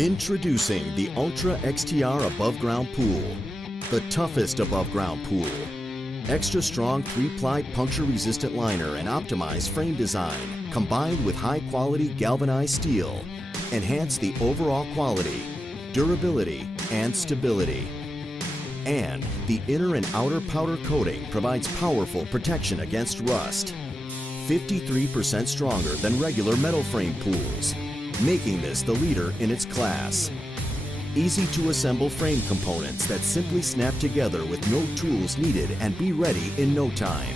Introducing the Ultra XTR Above Ground Pool, the toughest above ground pool. Extra strong 3-ply puncture-resistant liner and optimized frame design, combined with high-quality galvanized steel, enhance the overall quality, durability, and stability. And the inner and outer powder coating provides powerful protection against rust. 53% stronger than regular metal frame pools, making this the leader in its class. Easy to assemble frame components that simply snap together with no tools needed and be ready in no time.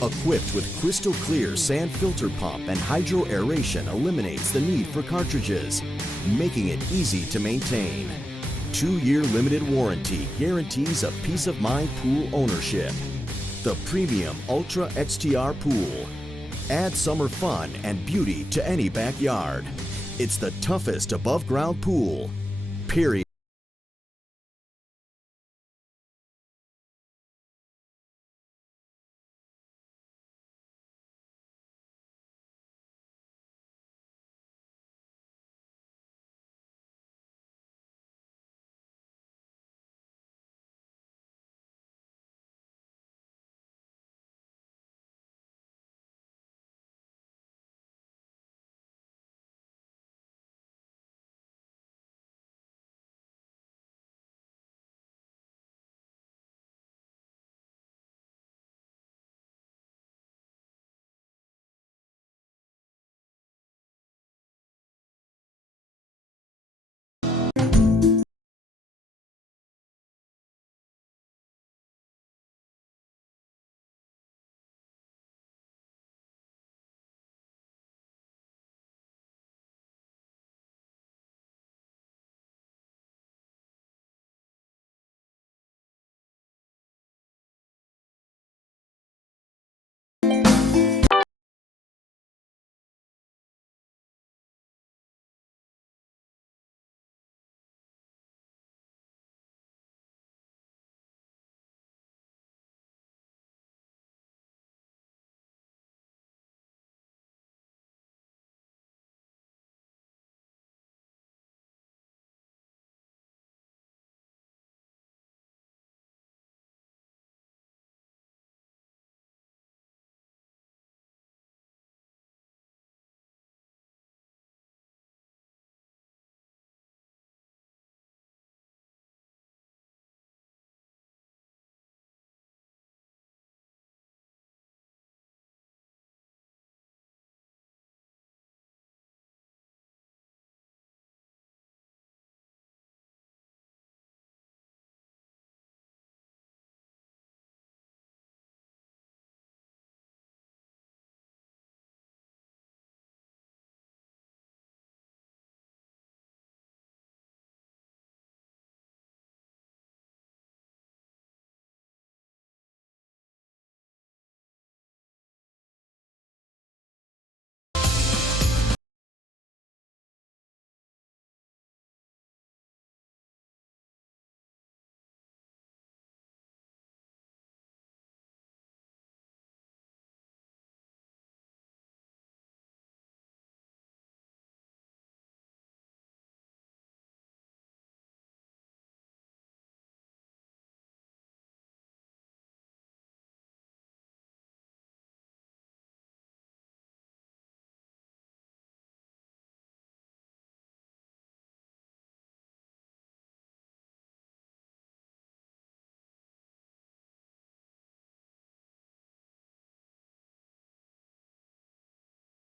Equipped with crystal clear sand filter pump and hydro aeration eliminates the need for cartridges, making it easy to maintain. 2-year limited warranty guarantees a peace of mind pool ownership. The premium Ultra XTR Pool. Add summer fun and beauty to any backyard. It's the toughest above ground pool, period.